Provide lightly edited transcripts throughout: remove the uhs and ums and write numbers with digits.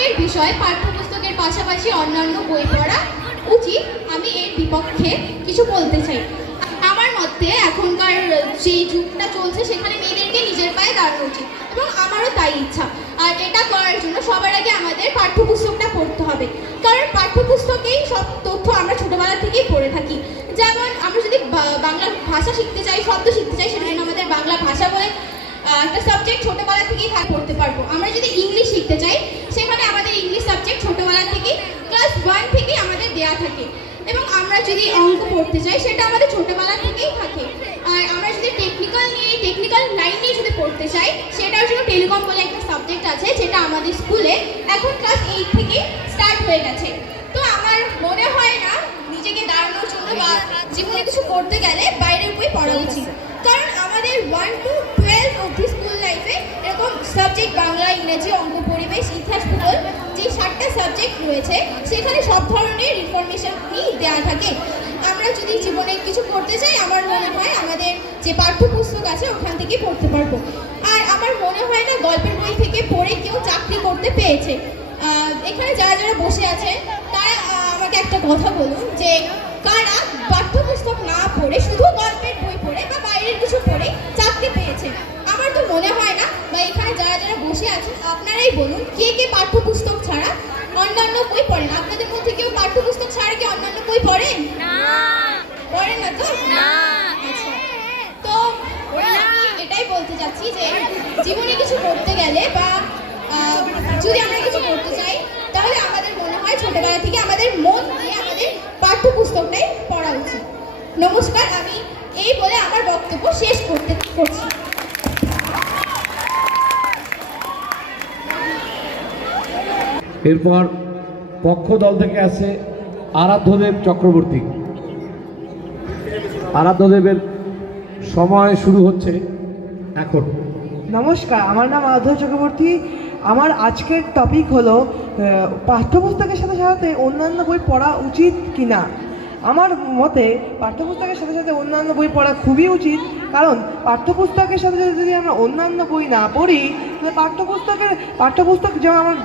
আজকের বিষয় পাঠ্যপুস্তকের পাশাপাশি অন্যান্য বই পড়া উচিত, আমি এর বিপক্ষে কিছু বলতে চাই। আমার মতে এখনকার যে যুগটা চলছে সেখানে মেয়েদেরকে নিজের পায়ে দাঁড়ানো উচিত এবং আমারও তাই ইচ্ছা। আর এটা করার জন্য সবার আগে আমাদের পাঠ্যপুস্তকটা পড়তে হবে, কারণ পাঠ্যপুস্তকেই সব তথ্য আমরা ছোটোবেলা থেকেই পড়ে থাকি। যেমন আমরা যদি বাংলা ভাষা শিখতে চাই, শব্দ শিখতে চাই, সেটা জন্য আমাদের বাংলা ভাষা বলে একটা সাবজেক্ট ছোটোবেলা থেকেই পড়তে পারবো। আমরা যদি ইংলিশ শিখতে চাই সেখানে আমাদের ইংলিশ সাবজেক্ট ছোটোবেলা থেকেই ক্লাস 1 থেকেই আমাদের দেয়া থাকে। এবং আমরা যদি অঙ্ক পড়তে চাই সেটা আমাদের ছোটোবেলা থেকেই থাকে। আর আমরা যদি টেকনিক্যাল লাইন নিয়ে যদি পড়তে চাই সেটার জন্য টেলিকম বলে একটা সাবজেক্ট আছে, যেটা আমাদের স্কুলে এখন ক্লাস 8 থেকে স্টার্ট হয়ে গেছে। তো আমার মনে হয় না নিজেকে দাঁড়ানোর জন্য বা জীবনে কিছু করতে গেলে বাইরের বই পড়া উচিত, কারণ আমাদের 1 to 12 অবধি স্কুল লাইফে এরকম সাবজেক্ট বাংলা, ইংরেজি, অঙ্ক, পরিবেশ, ইতিহাস, ভূগোল যে 7টা সাবজেক্ট রয়েছে সেখানে সব ধরনের ইনফরমেশনই দেওয়া থাকে। আমরা যদি জীবনে কিছু করতে চাই আমার মনে হয় আমাদের যে পাঠ্যপুস্তক আছে ওখান থেকে পড়তে পারবো। আর আমার মনে হয় না গল্পের বই থেকে পড়ে কেউ চাকরি করতে পেয়েছে। এখানে যারা যারা বসে আছেন তারা আমাকে একটা কথা বলুন যে কারা পাঠ্যপুস্তক না পড়ে শুধু গল্পের বই পড়ে বা বাইরের কিছু পড়ে চাকরি পেয়েছে? আমার তো মনে হয় না। বা এখানে যারা যারা বসে আছেন আপনারাই বলুন কে কে পাঠ্যপুস্তক ছাড়া অন্যান্য বই পড়েন? আপনাদের মধ্যে কেউ পাঠ্যপুস্তক ছাড়া কি অন্যান্য বই পড়েন? না, পড়েন না তো? না। আচ্ছা, তো আমি এটাই বলতে চাচ্ছি যে জীবনে কিছু করতে গেলে বা যদি আমরা কিছু করতে চাই তাহলে আমাদের মনে হয় ছোটবেলা থেকে আমাদের মন দিয়ে আমাদের পাঠ্যপুস্তকটাই পড়া উচিত। নমস্কার, আমি এই বলে আমার বক্তব্য শেষ করছি। এরপর পক্ষ দল থেকে আছে আরাধ্যদেব চক্রবর্তী। আরাধ্যদেবের সময় শুরু হচ্ছে এখন। নমস্কার, আমার নাম আরাধ্য চক্রবর্তী। আমার আজকের টপিক হলো পাঠ্যপুস্তকের সাথে সাথে অন্যান্য বই পড়া উচিত কিনা। আমার মতে পাঠ্যপুস্তকের সাথে সাথে অন্যান্য বই পড়া খুবই উচিত, কারণ পাঠ্যপুস্তকের সাথে সাথে যদি আমরা অন্যান্য বই না পড়ি তাহলে পাঠ্যপুস্তক যেমন আমার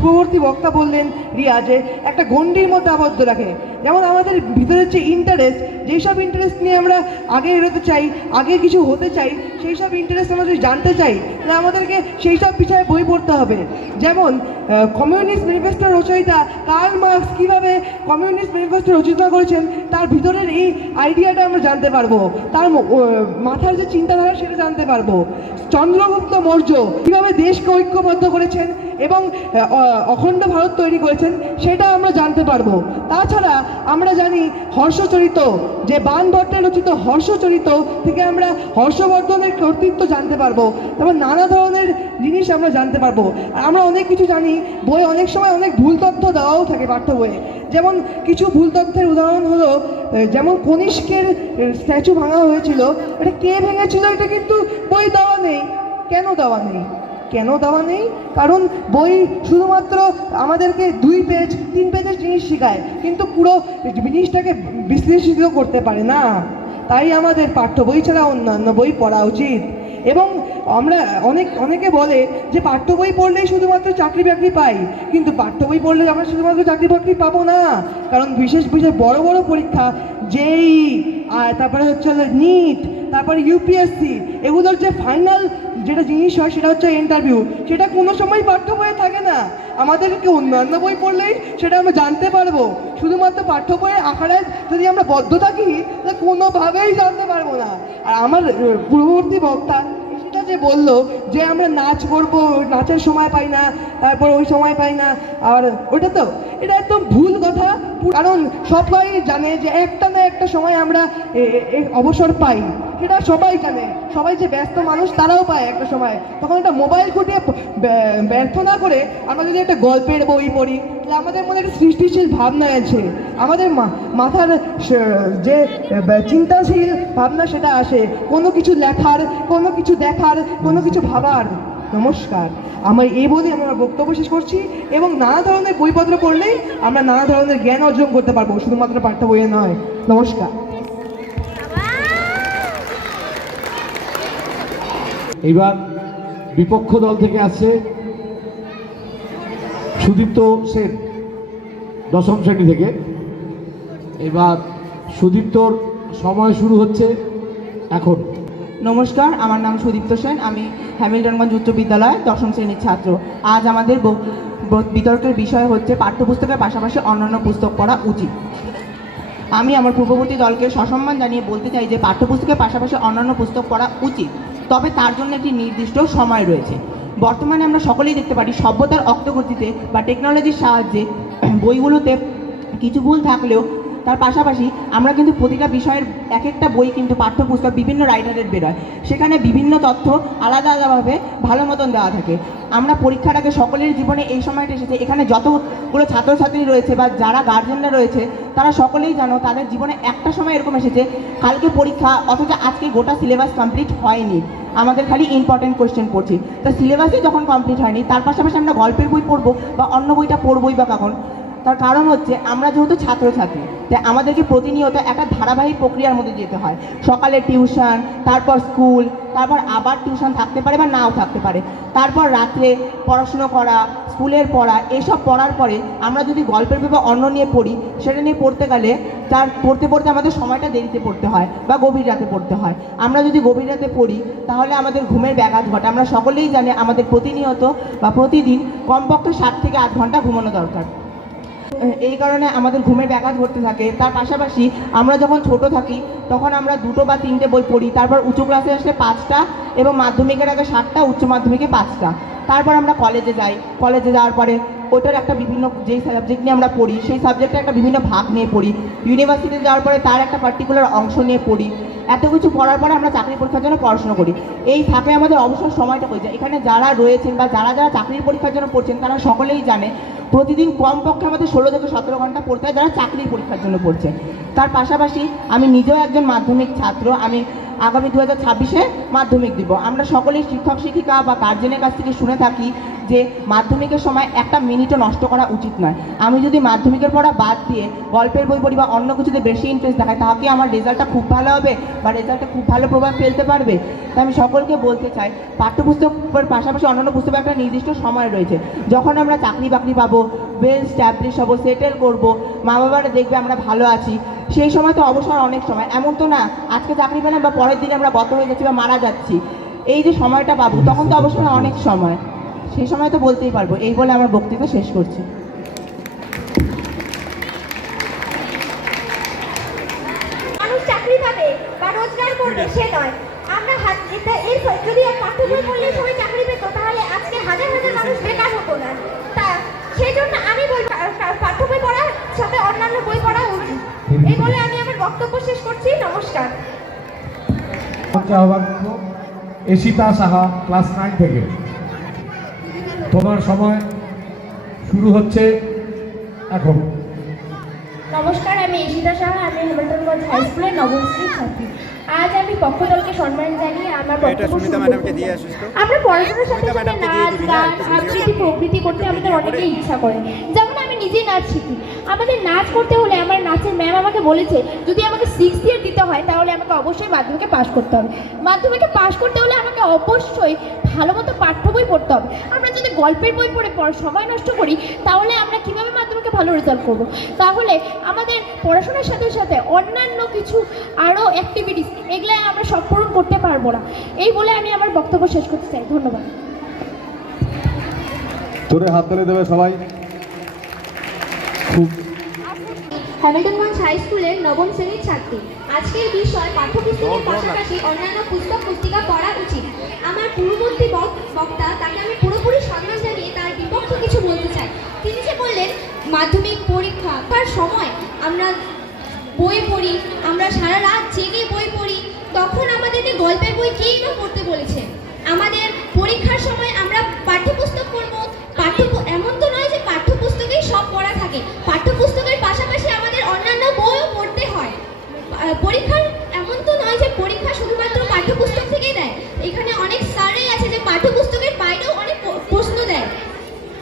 পূর্ববর্তী বক্তা বললেন রিয়া, যে একটা গণ্ডির মধ্যে আবদ্ধ রাখে। যেমন আমাদের ভিতরের যে ইন্টারেস্ট, যেই সব ইন্টারেস্ট নিয়ে আমরা আগে এগোতে চাই, আগে কিছু হতে চাই, সেই সব ইন্টারেস্ট আমরা যদি জানতে চাই তাহলে আমাদেরকে সেই সব বিষয়ে বই পড়তে হবে। যেমন কমিউনিস্ট ম্যানিফেস্টো রচয়িতা কার্ল মার্কস কীভাবে কমিউনিস্ট ম্যানিফেস্টো রচনা করেছেন তার ভিতরের এই আইডিয়াটা আমরা জানতে পারবো, তার মাথার যে চিন্তাধারা সেটা জানতে পারবো। চন্দ্রগুপ্ত মৌর্য কীভাবে দেশকে ঐক্যবদ্ধ করেছেন এবং অখণ্ড ভারত তৈরি করেছেন সেটা আমরা জানতে পারবো। তাছাড়া আমরা জানি হর্ষচরিত, যে বাণভট্টের রচিত হর্ষচরিত থেকে আমরা হর্ষবর্ধনের কর্তৃত্ব জানতে পারবো এবং নানা ধরনের জিনিস আমরা জানতে পারবো। আর আমরা অনেক কিছু জানি, বই অনেক সময় অনেক ভুল তথ্য দেওয়াও থাকে পাঠ্য বইয়ে। যেমন কিছু ভুল তথ্যের উদাহরণ হলো, যেমন কনিষ্কের স্ট্যাচু ভাঙা হয়েছিল, এটা কে ভেঙেছিল এটা কিন্তু বই দেওয়া নেই। কেন দেওয়া নেই? কারণ বই শুধুমাত্র আমাদেরকে 2 পেজ 3 পেজের জিনিস শেখায়, কিন্তু পুরো জিনিসটাকে বিশ্লেষিত করতে পারে না। তাই আমাদের পাঠ্য বই ছাড়া অন্যান্য বই পড়া উচিত। এবং আমরা অনেকে বলে যে পাঠ্য বই পড়লেই শুধুমাত্র চাকরি বাকরি পাই, কিন্তু পাঠ্য বই পড়লে আমরা শুধুমাত্র চাকরি বাকরি পাবো না, কারণ বিশেষ বড় বড় পরীক্ষা, জেই, আর তারপরে হচ্ছে নিট, তারপরে ইউপিএসসি, এগুলোর যে ফাইনাল যেটা জিনিস হয় সেটা হচ্ছে ইন্টারভিউ, সেটা কোনো সময় পাঠ্য বইয়ে থাকে না। আমাদেরকে অন্যান্য বই পড়লেই সেটা আমরা জানতে পারবো। শুধুমাত্র পাঠ্য বইয়ের আকারে যদি আমরা বদ্ধ থাকি তাহলে কোনোভাবেই জানতে পারবো না। আর আমার পূর্ববর্তী বক্তা সেটা যে বললো যে আমরা নাচ করবো, নাচের সময় পাই না, তারপর ওই সময় পাই না, আর এটা একদম ভুল কথা। কারণ সবাই জানে যে একটা না একটা সময় আমরা অবসর পাই, সেটা সবাই জানে। সবাই যে ব্যস্ত মানুষ তারাও পায় একটা সময়, তখন একটা মোবাইল খুঁটিয়ে ব্যর্থ না করে আমরা যদি একটা গল্পের বই পড়ি তাহলে আমাদের মনে একটা সৃষ্টিশীল ভাবনা আছে, আমাদের মাথার যে চিন্তাশীল ভাবনা সেটা আসে, কোনো কিছু লেখার, কোনো কিছু দেখার, কোনো কিছু ভাবার। নমস্কার, আমার এই বলে আমরা বক্তব্য শেষ করছি। এবং নানা ধরনের বইপত্র পড়লেই আমরা নানা ধরনের জ্ঞান অর্জন করতে পারবো, শুধুমাত্র পাঠ্য বইয়ে নয়। নমস্কার। এবার বিপক্ষ দল থেকে আছে সুদীপ্ত সেন দশম শ্রেণী থেকে। এবার সুদীপ্তর সময় শুরু হচ্ছে এখন। নমস্কার, আমার নাম সুদীপ্ত সেন, আমি হ্যামিল্টনগঞ্জ উচ্চ বিদ্যালয় দশম শ্রেণীর ছাত্র। আজ আমাদের বিতর্কের বিষয় হচ্ছে পাঠ্যপুস্তকের পাশাপাশি অন্যান্য পুস্তক পড়া উচিত। আমি আমার পূর্ববর্তী দলকে সসম্মান জানিয়ে বলতে চাই যে পাঠ্যপুস্তকের পাশাপাশি অন্যান্য পুস্তক পড়া উচিত, তবে তার জন্য একটি নির্দিষ্ট সময় রয়েছে। বর্তমানে আমরা সকলেই দেখতে পারি সভ্যতার অগ্রগতিতে বা টেকনোলজির সাহায্যে বইগুলোতে কিছু ভুল থাকলেও তার পাশাপাশি আমরা কিন্তু প্রতিটা বিষয়ের এক একটা বই কিন্তু পাঠ্যপুস্তক বিভিন্ন রাইটারের বেরোয়, সেখানে বিভিন্ন তথ্য আলাদা আলাদাভাবে ভালো মতন দেওয়া থাকে। আমরা পরীক্ষার আগে সকলের জীবনে এই সময়টা এসেছে, এখানে যতগুলো ছাত্রছাত্রী রয়েছে বা যারা গার্জেনরা রয়েছে তারা সকলেই জানো তাদের জীবনে একটা সময় এরকম এসেছে কালকে পরীক্ষা, অথচ আজকে গোটা সিলেবাস কমপ্লিট হয়নি, আমাদের খালি ইম্পর্টেন্ট কোয়েশ্চেন পড়ছি। তা সিলেবাসই যখন কমপ্লিট হয়নি তার পাশাপাশি আমরা গল্পের বই পড়বো বা অন্য বইটা পড়বোই বা কখন? তার কারণ হচ্ছে আমরা যেহেতু ছাত্রছাত্রী, তাই আমাদেরকে প্রতিনিয়ত একটা ধারাবাহিক প্রক্রিয়ার মধ্যে যেতে হয়। সকালে টিউশন, তারপর স্কুল, তারপর আবার টিউশন থাকতে পারে বা নাও থাকতে পারে, তারপর রাত্রে পড়াশুনো করা, স্কুলের পড়া, এসব পড়ার পরে আমরা যদি গল্পের বই বা অন্য নিয়ে পড়ি, সেটা নিয়ে পড়তে গেলে তার পড়তে পড়তে আমাদের সময়টা দেরিতে পড়তে হয় বা গভীর রাতে পড়তে হয়। আমরা যদি গভীর রাতে পড়ি তাহলে আমাদের ঘুমের ব্যাঘাত ঘটে। আমরা সকলেই জানি আমাদের প্রতিনিয়ত বা প্রতিদিন কমপক্ষে 7 থেকে 8 ঘন্টা ঘুমানো দরকার। এই কারণে আমাদের ঘুমের ব্যাঘাত ঘটতে থাকে। তার পাশাপাশি আমরা যখন ছোট থাকি তখন আমরা 2 বা 3টে বই পড়ি, তারপর উঁচু ক্লাসে আসলে 5টা এবং মাধ্যমিকের আগে 7টা, উচ্চ মাধ্যমিকে 5টা। তারপর আমরা কলেজে যাই, কলেজে যাওয়ার পরে ওটার একটা বিভিন্ন যেই সাবজেক্ট নিয়ে আমরা পড়ি সেই সাবজেক্টের একটা বিভিন্ন ভাগ নিয়ে পড়ি। ইউনিভার্সিটিতে যাওয়ার পরে তার একটা পার্টিকুলার অংশ নিয়ে পড়ি। এত কিছু পড়ার পরে আমরা চাকরি পরীক্ষার জন্য পড়াশোনা করি। এই ফাঁকে আমাদের অবসর সময়টা হয়ে যায়। এখানে যারা রয়েছেন বা যারা যারা চাকরির পরীক্ষার জন্য পড়ছেন তারা সকলেই জানে প্রতিদিন কমপক্ষে আমাদের 16 থেকে 17 ঘন্টা পড়তে হয় যারা চাকরির পরীক্ষার জন্য পড়ছে। তার পাশাপাশি আমি নিজেও একজন মাধ্যমিক ছাত্র, আমি আগামী 2026-এ মাধ্যমিক দিব। আমরা সকলেই শিক্ষক শিক্ষিকা বা গার্জেনের কাছ থেকে শুনে থাকি যে মাধ্যমিকের সময় একটা মিনিটও নষ্ট করা উচিত নয়। আমি যদি মাধ্যমিকের পড়া বাদ দিয়ে গল্পের বই পড়ি বা অন্য কিছুতে বেশি ইন্টারেস্ট দেখাই তাহলে কি আমার রেজাল্টটা খুব ভালো হবে বা রেজাল্টে খুব ভালো প্রভাব ফেলতে পারবে? তাই আমি সকলকে বলতে চাই পাঠ্যপুস্তকের পাশাপাশি অন্যান্য পুস্তকের একটা নির্দিষ্ট সময় রয়েছে। যখন আমরা চাকরি বাকরি পাবো, ওয়েল স্ট্যাবলিশ হবো, সেটেল করব, মা বাবারা দেখবে আমরা ভালো আছি, সেই সময় তো অবসর অনেক সময়। এমন তো না আজকে চাকরি পেলাম বা পরের দিন আমরা গত হয়ে যাচ্ছি বা মারা যাচ্ছি, এই যে সময়টা পাবো তখন তো অবসর অনেক সময়, সেই সময় তো বলতেই পারবো। এই বলে আমার বক্তৃতা শেষ করছি। মানুষ চাকরি পাবে বা রোজগার করবে সে নয়। আমরা যদি পাঠ্য বই পড়লে সবাই চাকরি পেত তাহলে আজকে হাজার হাজার মানুষ বেকার হতো না। তা সেই জন্য আমি বলবো পাঠ্য বই পড়ার সাথে অন্যান্য বই পড়া উচিত। এই বলে আমি আমার বক্তব্য শেষ করছি। নমস্কার। আহ্বান এশিতা সাহা, ক্লাস 9 থেকে। তোমার সময় শুরু হচ্ছে এখন। নমস্কার, আমি ঈশিতা সাহা, আমি হ্যামিল্টনগঞ্জ হাই স্কুলের নবম শ্রেণীর ছাত্রী। আজ আমি পক্ষদলকে সম্মান জানিয়ে আমার বক্তব্য শুরু করছি। আমরা পড়াশোনার সাথে সাথে নাচ, গান, আবৃত্তি প্রভৃতি করতে আমাদের অনেকেই ইচ্ছা করে। যেমন আমি নিজেই নাচ শিখি। আমাদের নাচ করতে হলে আমার নাচের ম্যাম আমাকে বলেছে যদি আমাকে 6th ইয়ার দিতে হয় তাহলে আমাকে অবশ্যই মাধ্যমিকে পাশ করতে হবে। মাধ্যমিকে পাশ করতে হলে আমাকে অবশ্যই ভালো মতো পাঠ্য বই পড়তে হবে। আমরা যদি গল্পের বই পড়ে সময় নষ্ট করি তাহলে আমরা কীভাবে মাধ্যমিকে ভালো রেজাল্ট করব? তাহলে আমাদের পড়াশোনার সাথে সাথে অন্যান্য কিছু আরও অ্যাক্টিভিটিস এগুলো আমরা সব পূরণ করতে পারবো না। এই বলে আমি আমার বক্তব্য শেষ করতে চাই। ধন্যবাদ। তোরে হাত তুলে দেবে সবাই। খুব হ্যামিল্টনগঞ্জ হাই স্কুলের নবম শ্রেণীর ছাত্রী। আজকের বিষয় পাঠ্যপুস্তকের পাশাপাশি অন্যান্য পুস্তক পুস্তিকা পড়া উচিত। আমার পূর্ববর্তী বক্তা তাকে আমি পুরোপুরি সম্মান জানিয়ে তার বিপক্ষে কিছু বলতে চাই। তিনি যে বললেন মাধ্যমিক পরীক্ষার সময় আমরা বই পড়ি, আমরা সারা রাত জেগে বই পড়ি, তখন আমাদেরকে গল্পের বই কেই বা পড়তে বলেছে? আমাদের পরীক্ষার সময় আমরা পাঠ্যপুস্তক পড়ব, এমন তো নয় যে পাঠ্যপুস্তকেই সব পড়া থাকে। পাঠ্যপুস্তকের পাশাপাশি আমাদের অন্যান্য বইও পড়তে হয়। পরীক্ষার এমন তো নয় যে পরীক্ষা শুধুমাত্র পাঠ্যপুস্তক থেকেই দেয়। এখানে অনেক স্যারই আছে যে পাঠ্যপুস্তকের বাইরেও অনেক প্রশ্ন দেয়।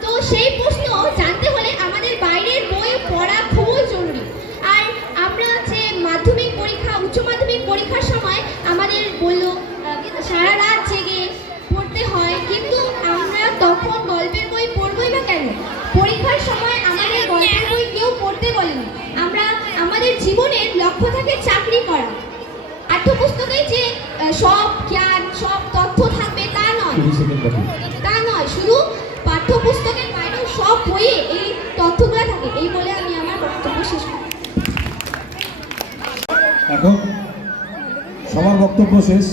তো সেই প্রশ্ন জানতে হলে আমাদের বাইরের বই পড়া খুবই জরুরি। আর আমরা যে মাধ্যমিক পরীক্ষা, উচ্চ মাধ্যমিক পরীক্ষার সময় আমাদের বললো সারা রাত জেগে পড়তে হয়, কিন্তু আমরা তখন গল্পের বই পড়বই বা কেন? লক্ষ্য থাকে চাকরি করা। পাঠ্যপুস্তকে যে সব জ্ঞান সব তথ্য থাকবে তা নয়, শুধু পাঠ্যপুস্তকের বাইরেও সব বইয়ে এই তথ্যগুলো থাকে। এই বলে আমি আমার বক্তব্য শেষ করি। এখন সবার বক্তব্য শেষ।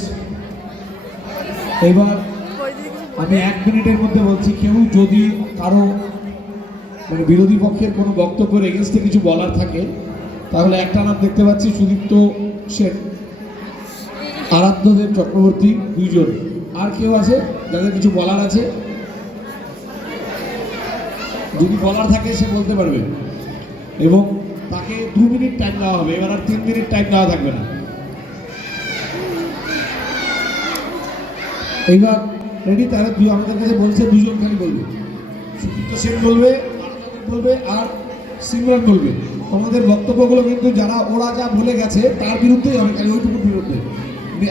এবার আমি 1 মিনিটের মধ্যে বলছি, কেউ যদি কারো মানে বিরোধী পক্ষের কোনো বক্তব্যের এগেনস্টে কিছু বলার থাকে তাহলে একটা নাম দেখতে পাচ্ছি, সুদীপ্ত সেন, আরাধ্যদেব চক্রবর্তী, 2 জন। আর কেউ আছে যাদের কিছু বলার আছে? যদি বলার থাকে সে বলতে পারবে, এবং তাকে 2 মিনিট টাইম দেওয়া হবে। এবার আর 3 মিনিট টাইম দেওয়া থাকবে না। এইবার রেডি? তাহলে আমাদের কাছে বলছে 2 জন খালি বলবে, সুদীপ্ত সেন বলবে, আরাধ্যদেব বলবে, আর সিমরান বলবে। তোমাদের বক্তব্যগুলো কিন্তু যারা ওরা যা বলে গেছে তার বিরুদ্ধেই হবে, খালি ওইটুকুর বিরুদ্ধে।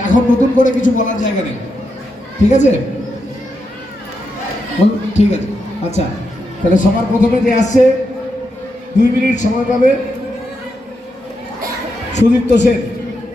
এখন নতুন করে কিছু বলার জায়গা নেই, ঠিক আছে? ঠিক আছে, আচ্ছা। তাহলে সবার প্রথমে যে আসছে 2 মিনিট সময় পাবে, সুদীপ্ত সেন,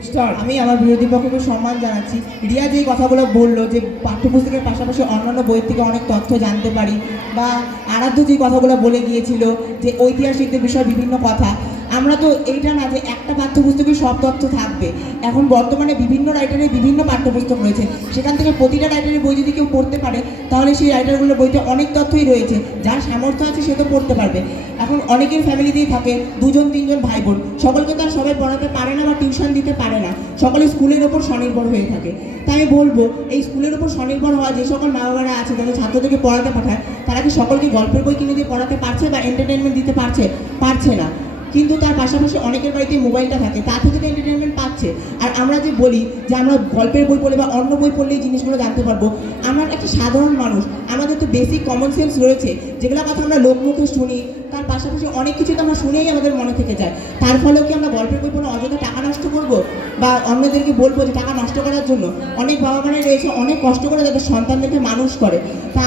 স্টার্ট। আমি আমার বিরোধী পক্ষকে সম্মান জানাচ্ছি। রিয়া যেই কথাগুলো বললো যে পাঠ্যপুস্তকের পাশাপাশি অন্যান্য বই থেকে অনেক তথ্য জানতে পারি, বা আরাধ্য যে কথাগুলো বলে গিয়েছিল যে ঐতিহাসিকদের বিষয়ে বিভিন্ন কথা, আমরা তো এইটা না যে একটা পাঠ্যপুস্তকে সব তথ্য থাকবে। এখন বর্তমানে বিভিন্ন রাইটারের বিভিন্ন পাঠ্যপুস্তক রয়েছে, সেখান থেকে প্রতিটা রাইটারের বই যদি কেউ পড়তে পারে তাহলে সেই রাইটারগুলোর বইতে অনেক তথ্যই রয়েছে। যার সামর্থ্য আছে সে তো পড়তে পারবে। এখন অনেকের ফ্যামিলিতেই থাকে 2 জন 3 জন ভাই বোন, সকলকে তো আর সবাই পড়াতে পারে না বা টিউশন দিতে পারে না, সকলে স্কুলের ওপর স্বনির্ভর হয়ে থাকে। তাই আমি বলবো, এই স্কুলের ওপর স্বনির্ভর হওয়া যে সকল মা বাবারা আছে যাদের ছাত্রদেরকে পড়াতে পাঠায়, তারা কি সকলকে গল্পের বই কিনে দিয়ে পড়াতে পারছে বা এন্টারটেনমেন্ট দিতে পারছে? পারছে না। কিন্তু তার পাশাপাশি অনেকের বাড়িতে মোবাইলটা থাকে, তা থেকে তো এন্টারটেনমেন্ট পাচ্ছে। আর আমরা যে বলি যে আমরা গল্পের বই পড়লে বা অন্য বই পড়লে এই জিনিসগুলো জানতে পারবো, আমরা একটা সাধারণ মানুষ, আমাদের তো বেসিক কমন সেন্স রয়েছে, যেগুলো কথা আমরা লোকমুখে শুনি, তার পাশাপাশি অনেক কিছু তো আমরা শুনেই আমাদের মনে থেকে যায়। তার ফলেও কি আমরা গল্পের বই পড়ে অযথা টাকা নষ্ট করবো বা অন্যদেরকে বলবো যে টাকা নষ্ট করার জন্য? অনেক বাবা মারা রয়েছে অনেক কষ্ট করে তাদের সন্তানদেরকে মানুষ করে, তা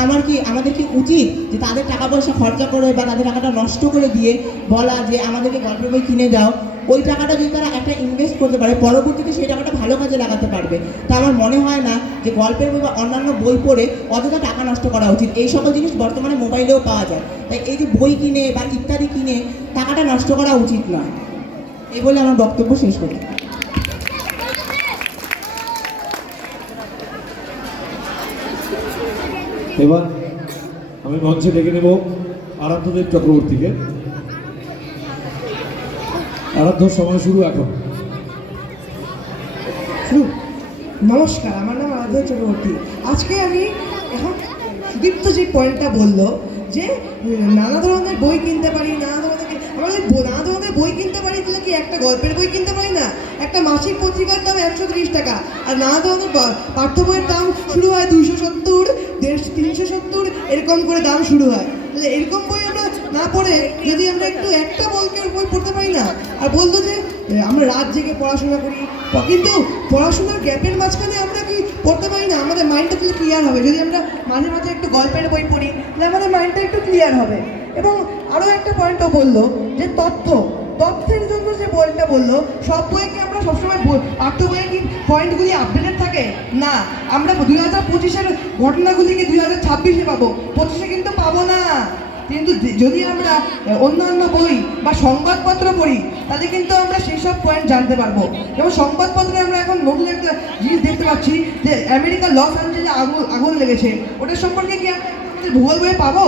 আমাদের কি উচিত যে তাদের টাকা পয়সা খরচা করে বা তাদের টাকাটা নষ্ট করে দিয়ে বলা যে আমাদেরকে গল্পের বই কিনে দাও? ওই টাকাটা যদি তারা একটা ইনভেস্ট করতে পারে, পরবর্তীতে সেই টাকাটা ভালো কাজে লাগাতে পারবে। তা আমার মনে হয় না যে গল্পের বই বা অন্যান্য বই পড়ে অযথা টাকা নষ্ট করা উচিত। এই সকল জিনিস বর্তমানে মোবাইলেও পাওয়া যায়, তাই এই যে বই কিনে বা ইত্যাদি কিনে টাকাটা নষ্ট করা উচিত নয়। এই বলে আমার বক্তব্য শেষ করি। এবার আমি মঞ্চে ডেকে নেব আরাধ্যদেব চক্রবর্তীকে। আরাধ্য, সময় শুরু এখন। নমস্কার, আমার নাম আরাধ্য চক্রবর্তী। আজকে আমি এখন সুদীপ্ত যে পয়েন্টটা বললো যে নানা ধরনের বই কিনতে পারি, নানা ধরনের বই কিনতে পারি, তাহলে কি একটা গল্পের বই কিনতে পারি না? একটা মাসিক পত্রিকার দাম 130 টাকা, আর নানা ধরনের পাঠ্য বইয়ের দাম শুরু হয় 270, 150, 370 এরকম করে দাম শুরু হয়। তাহলে এরকম বই আমরা না পড়ে যদি আমরা একটা বই পড়তে পারি না? আর বলতো যে আমরা রাত জেগে পড়াশোনা করি, কিন্তু পড়াশোনার গ্যাপের মাঝখানে আমরা কি পড়তে পারি না? আমাদের মাইন্ডটা তাহলে ক্লিয়ার হবে যদি আমরা মাঝে মাঝে একটু গল্পের বই পড়ি, তাহলে আমাদের মাইন্ডটা একটু ক্লিয়ার হবে। এবং আরও একটা পয়েন্টও বললো যে তথ্যের জন্য যে বইটা বললো, সব বইয়ে কি আমরা সবসময় পাঠ্য বইয়ে কি পয়েন্টগুলি আপডেটেড থাকে? না, আমরা 2025-এর ঘটনাগুলিকে 2026-এ পাবো, 25-এ কিন্তু পাবো না। কিন্তু যদি আমরা অন্যান্য বই বা সংবাদপত্র পড়ি তাহলে কিন্তু আমরা সেই সব পয়েন্ট জানতে পারবো। যেমন সংবাদপত্রে আমরা এখন নতুন একটা জিনিস দেখতে পাচ্ছি যে আমেরিকার লস অ্যাঞ্জেলেসে আগুন লেগেছে, ওটার সম্পর্কে কি আমরা ভূগোল বইয়ে পাবো?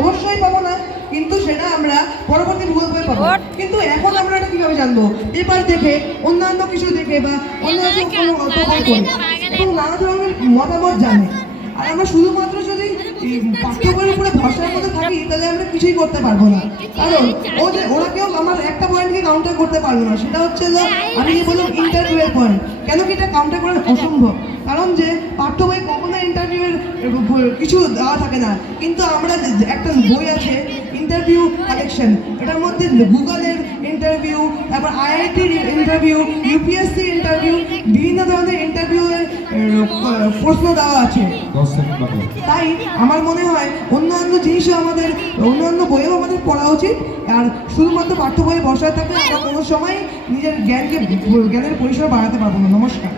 অবশ্যই পাবো না, কিন্তু সেটা আমরা পরবর্তী ভূগোল বইয়ে পাবো। কিন্তু এখন আমরা এটা কীভাবে জানবো? পেপার দেখে, অন্যান্য কিছু দেখে বা অন্যান্য কোনো গল্প বই পড়ে, এবং নানা ধরনের মতামত জানে। আর আমরা শুধুমাত্র যদি পাঠ্য বইয়ের উপরে ভরসার মধ্যে থাকি তাহলে আমরা কিছুই করতে পারবো না। কারণ ওরা কেউ আমার একটা পয়েন্টকে কাউন্টার করতে পারলো না, সেটা হচ্ছে যে আমি যে বললাম ইন্টারভিউয়ের পয়েন্ট। কেন কি এটা কাউন্টার করা অসম্ভব? কারণ যে পাঠ্য বই কখনো ইন্টারভিউয়ের কিছু দেওয়া থাকে না, কিন্তু আমরা একটা বই আছে ইন্টারভিউ কালেকশন, এটার মধ্যে গুগলের ইন্টারভিউ, তারপর আইআইটির ইন্টারভিউ, ইউপিএসসি ইন্টারভিউ, বিভিন্ন ধরনের ইন্টারভিউয়ের প্রশ্ন দেওয়া আছে। তাই আমার মনে হয় অন্যান্য জিনিসও আমাদের, অন্যান্য বইও আমাদের পড়া উচিত। আর শুধুমাত্র পাঠ্য বইয়ে বসায় থাকলে আমরা কোনো সময় নিজের জ্ঞানের পরিসর বাড়াতে পারবো না। নমস্কার।